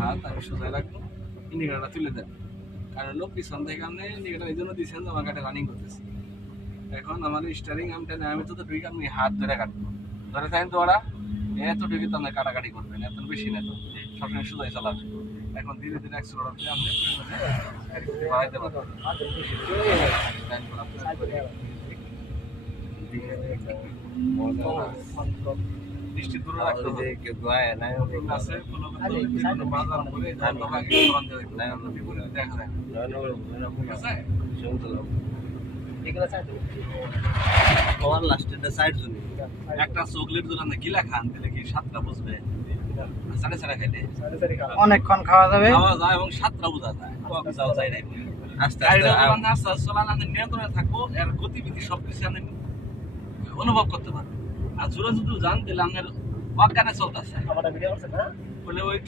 হাত আমি সোজা রাখবো, ইন্ডিকেটারটা তুলে দেন। কারণ হলো পিছন থেকে আপনি ইন্ডিকেটার এই জন্য দিচ্ছেন যে আমার গাড়ি রানিং করতেছে। এখন আমার স্টারিং আমি তো ঢুকে আপনি হাত ধরে কাটবো, ধরে থাকেন তো ওরা এত ঢুকে তো আপনি কাটাকাটি করবেন, এত বেশি না তো, সবসময় সোজাই চালাবেন। এখন ধীরে ধীরে অ্যাক্সেলারেটর দিয়ে আপনি প্রয়োজনে বাড়াইতে পারবেন। দৃষ্টি দূরে রাখতে হবে। আছে কোনো বিভিন্ন বাজার করে বিপরীতে দেখা যায় না। ঠিক আছে? একটা চকলেট দোকানে গিলা খান দিলে কি 7টা বুঝবে? সাড়ে সাড়ে খাইলে অনেকক্ষণ খাওয়া যাবে। খাওয়া যায় এবং 7টা বোঝা যায়, যাওয়া যায় না। আস্তে আস্তে চলান নিয়ন্ত্রণে থাকবো, এর গতিবিধি সবকিছু আপনি অনুভব করতে পারবেন। আর জোরে যদি জান দিলে আপনার অজ্ঞানে চলতেছে বলে ওই